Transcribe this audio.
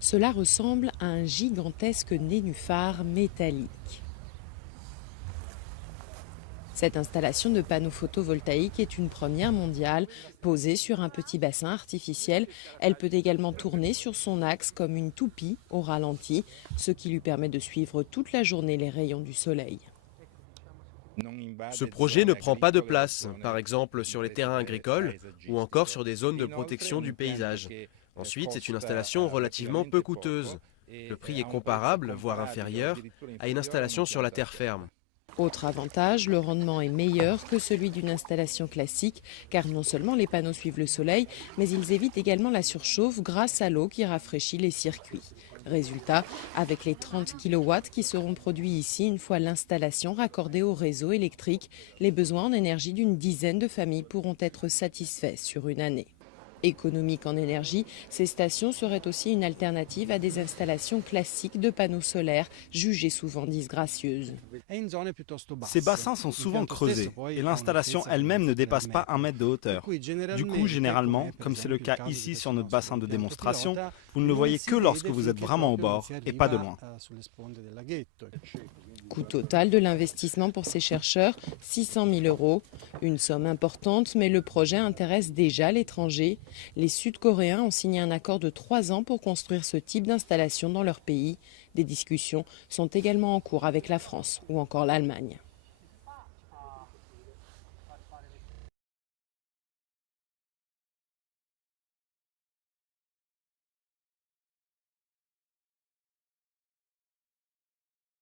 Cela ressemble à un gigantesque nénuphar métallique. Cette installation de panneaux photovoltaïques est une première mondiale. Posée sur un petit bassin artificiel, elle peut également tourner sur son axe comme une toupie au ralenti, ce qui lui permet de suivre toute la journée les rayons du soleil. Ce projet ne prend pas de place, par exemple sur les terrains agricoles ou encore sur des zones de protection du paysage. Ensuite, c'est une installation relativement peu coûteuse. Le prix est comparable, voire inférieur, à une installation sur la terre ferme. Autre avantage, le rendement est meilleur que celui d'une installation classique, car non seulement les panneaux suivent le soleil, mais ils évitent également la surchauffe grâce à l'eau qui rafraîchit les circuits. Résultat, avec les 30 kW qui seront produits ici une fois l'installation raccordée au réseau électrique, les besoins en énergie d'une dizaine de familles pourront être satisfaits sur une année. Économiques en énergie, ces stations seraient aussi une alternative à des installations classiques de panneaux solaires jugées souvent disgracieuses. Ces bassins sont souvent creusés et l'installation elle-même ne dépasse pas 1 mètre de hauteur. Du coup, généralement, comme c'est le cas ici sur notre bassin de démonstration, vous ne le voyez que lorsque vous êtes vraiment au bord et pas de loin. Coût total de l'investissement pour ces chercheurs, 600 000 €. Une somme importante, mais le projet intéresse déjà l'étranger. Les Sud-Coréens ont signé un accord de 3 ans pour construire ce type d'installation dans leur pays. Des discussions sont également en cours avec la France ou encore l'Allemagne.